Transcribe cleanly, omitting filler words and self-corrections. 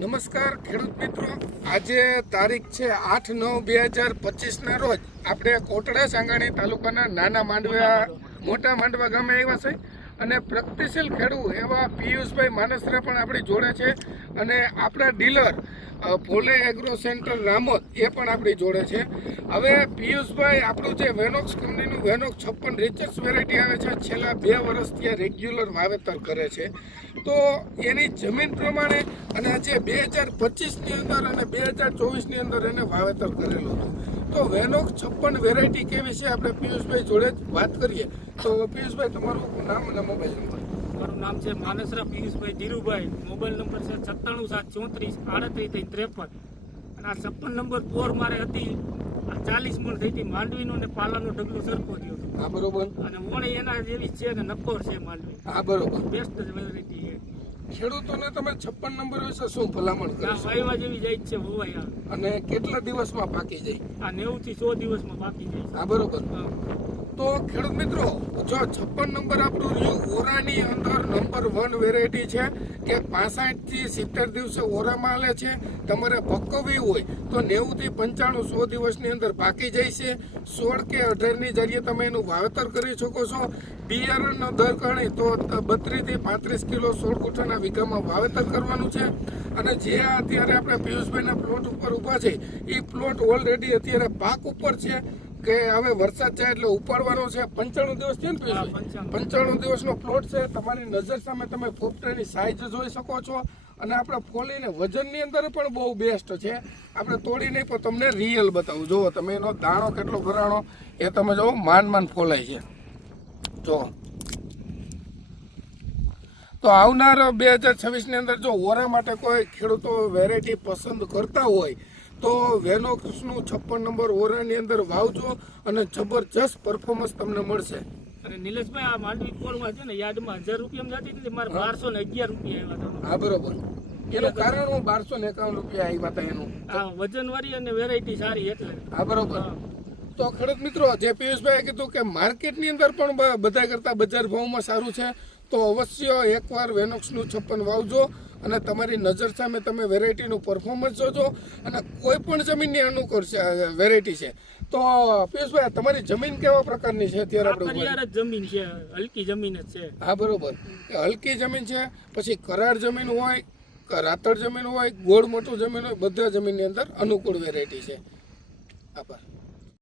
નમસ્કાર ખેડૂત મિત્રો, આજે તારીખ છે 8/9/2025 રોજ આપણે કોટડા સાંગાણી તાલુકાના નાના માંડવા મોટા માંડવા ગામે આવ્યા છે અને પ્રગતિશીલ ખેડૂત એવા પિયુષભાઈ માનસરા પણ આપણી જોડે છે અને આપણા dealer Bhole agro centre Ramod એ પણ આપણી જોડે છે. હવે પિયુષભાઈ આપણું જે વેનોક્સ કંપનીનું વેનોક્સ 56 રિચર્સ વેરાયટી આવે છે, છેલ્લા 2 વર્ષથી આ રેગ્યુલર વાવેતર કરે છે. તો એની જમીન પ્રમાણે અને આજે 2025ની અંદર અને 2024ની અંદર એને વાવેતર કરેલું હતું. તો વેનોક્સ 56 વેરાયટી કેવી છે આપણે પિયુષભાઈ જોડે જ વાત કરીએ. તો પિયુષભાઈ, તમારું નામ અને મોબાઈલ નંબર? મારું નામ છે માનસરા પિયુષભાઈ ધીરુભાઈ. મોબાઈલ નંબર છે 9774383353. અને આ 56 નંબર પોર મારે હતી, 40 મણ થઈ હતી માંડવીનું ને પાલાનું ઢગલું સરખો થયો હતો. હા, બરોબર. અને મોણે એના જેવી છે ને નક્કોર છે માંડવી. હા, બરોબર. બેસ્ટ જ વેરાયટી છે. ખેડૂતોને તમે 56 નંબર વિશે શું ભલામણ કરો? વાયવા જેવી જાય છે વવાયા. અને કેટલા દિવસમાં પાકી જાય? આ 90 થી 100 દિવસમાં પાકી જાય. હા, બરોબર. તો ખેડૂત મિત્રો, જો 56 નંબર આપણું રહ્યું ઓરાની અંદર નંબર 1 વેરાયટી છે કે 65 થી 70 દિવસે ઓરામાં હાલે છે. તમારે પકવવી હોય તો 90 થી 95 100 દિવસની અંદર પાકી જાય છે. 16 કે 18ની જરીએ તમે એનું વાવેતર કરી શકો છો. બિયારણનો દર ગણી તો 32 થી 35 કિલો 16 ગુઠાના વીઘામાં વાવેતર કરવાનું છે. અને જે અત્યારે આપણે પિયુષભાઈના પ્લોટ ઉપર ઊભા છે એ પ્લોટ ઓલરેડી અત્યારે પાક ઉપર છે કે હવે વરસાદ જાય એટલે ઉપાડવાનો છે. 95 દિવસ છે ને પિયુષભાઈ? 95 દિવસનો પ્લોટ છે. તમારી નજર સામે તમે પોપટાની સાઈઝ જોઈ શકો છો. અને આપણે ફોલીને વજનની અંદર પણ બહુ બેસ્ટ છે. આપણે તોડી નહીં પણ તમને રિયલ બતાવું. જુઓ તમે, એનો દાણો કેટલો ભરાણો એ તમે જુઓ, માંડ ફોલાય છે. જો તો આવનાર 2026ની અંદર જો ઓરા માટે કોઈ ખેડૂતો વેરાયટી પસંદ કરતા હોય તો વેનોક્સનું 56 નંબર ઓરાની અંદર વાવજો અને જબરજસ્ત પરફોર્મન્સ તમને મળશે. અને નિલેશભાઈ, આ માંડવી પોળમાં છે ને યાર્ડમાં 1000 રૂપિયામાં જતી હતી, મારે 1211 રૂપિયા આવ્યા હતા. હા, બરોબર. એનું કારણ હું 1251 રૂપિયા આવ્યા હતા એનું. આ વજનવાળી અને વેરાયટી સારી એટલે. હા, બરોબર. તો ખેડૂત મિત્રો, જે પિયુષભાઈએ કીધું કે માર્કેટની અંદર પણ બધા કરતાં બજાર ભાવમાં સારું છે, તો અવશ્ય એકવાર વેનોક્સનું 56 વાવજો અને તમારી નજર સામે તમે વેરાયટીનું પરફોર્મન્સ જોજો. અને કોઈ પણ જમીનની અનુકૂળ છે વેરાયટી છે. તો પિયુષભાઈ, તમારી જમીન કેવા પ્રકારની છે અત્યારે? આપણે જમીન છે, હલકી જમીન જ છે. હા, બરોબર. હલકી જમીન છે, પછી કરાર જમીન હોય, રાતળ જમીન હોય, ગોળ મોટું જમીન હોય, બધા જમીનની અંદર અનુકૂળ વેરાયટી છે. આભાર.